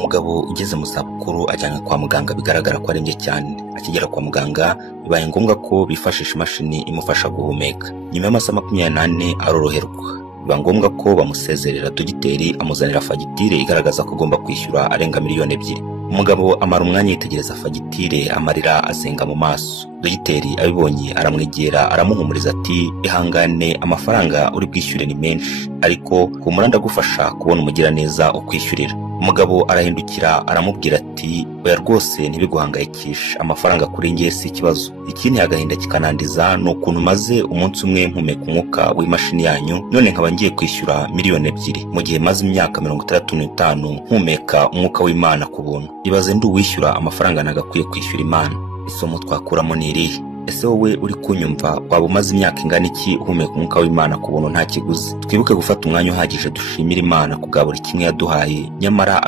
Umugabo ugeze mu zabukuru ajyanywe kwa muganga bigaragara ko arembye cyane. Akigera kwa muganga bibaye ngombwa ko bifashisha imashini imufasha guhumeka. Nyuma y'amasaha 24 aroroherwa. Biba ngombwa ko bamusezerera. Dogiteri amuzanira fagitire igaragaza ko agomba kwishyura arenga miliyoni 2. Umugabo amara umwanya yitegereza fagitire, amarira azenga mu maso. Dogiteri abibonye aramwegera aramuhumuriza ati ihangane, amafaranga uri bwishyure ni menshi, ariko humura ndagufasha kubona umugira neza ukwishyurira. Umugabo arahindukira aramubwira ati oya rwose ntibiguhangayikisha, amafaranga kuri njye si ikibazo. Ikindi agahinda kikanandiza ni ukuntu maze umunsi umwe mpumeka umwuka w'imashini yanyu, none nkaba ngiye kwishyura miliyoni 2 mu gihe maze imyaka 65 mpumeka umwuka w'Imana ku buntu. Ibaze ndi uwishyura amafaranga nagakwiye kwishyura Imana. Isomo twakuramo ni irihe? Ese wowe uri kunyumva waba umaze imyaka ingana iki uhumeka umwuka w'Imana ku buntu nta kiguzi? Twibuke gufata umwanya uhagije dushimira Imana ku bwa buri kimwe yaduhaye, nyamara